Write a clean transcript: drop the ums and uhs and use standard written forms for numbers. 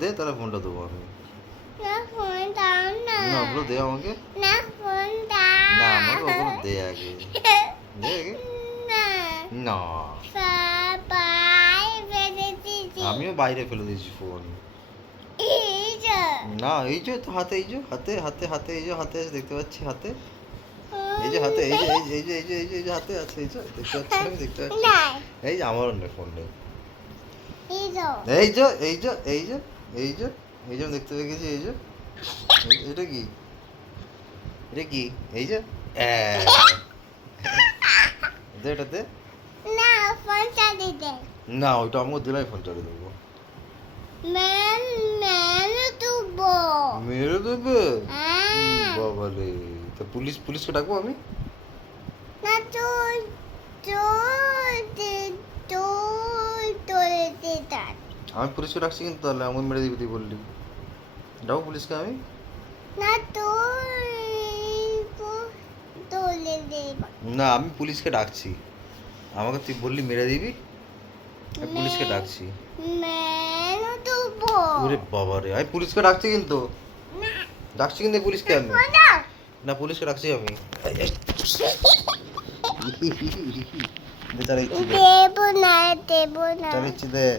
দে তাহলে ফোনটা দেবো আমি। না ফোন দাও না। না ওগুলো দে আমাকে। না ফোন দাও। না আমাকে ওগুলো দে আগে। দে আগে। না। না বাবাই ফেলে দিয়েছি। আমিও বাইরে ফেলে দিয়েছি ফোন। এই যে। না এই যে তো হাতে, এই যে হাতে হাতে হাতে, এই যে হাতে আছে দেখতে পাচ্ছি হাতে, এই যে হাতে, এই যে এই যে এই যে এই যে এই যে হাতে আছে, এই যে দেখতে পাচ্ছি আমি, দেখতে পাচ্ছি। না। এই যে আমারও নেই ফোন নেই। এই যে। এই যে এই যে এই যে এই যে এই যে আমি দেখতে পেয়ে গেছি, এই যে এটা কি, এটা কি, এই যে দে এটা দে। না ফোন চালিয়ে দে। না ওইটা আমাকে দিলাই ফোন চালিয়ে দেবো। ম্যাম ম্যাম তুবো। মেরে দেবে হ্যাঁ। বাবা রে, তো পুলিশকে ডাকবো আমি। না তুই তুই তুই তোলে দিতাম। আমি পুলিশকে ডাকছি কিন্তু, তাহলে আমি মেরে দিবি তুই বললি। ডাকবো পুলিশকে আমি। না তুই তোলে দেবা। না আমি পুলিশকে ডাকছি, আমাকে তুই বললি মেরে দিবি, আমি পুলিশকে ডাকছি। ম্যাম তুবো। ওরে বাবা রে, আমি পুলিশকে ডাকছি কিন্তু, না ডাকছি কিন্তু পুলিশকে আমি। ফোন দাও। না পুলিশকে ডাকছি আমি। দে তার ইচ্ছি দে, দেবো না দেবো না। তার ইচ্ছি দে।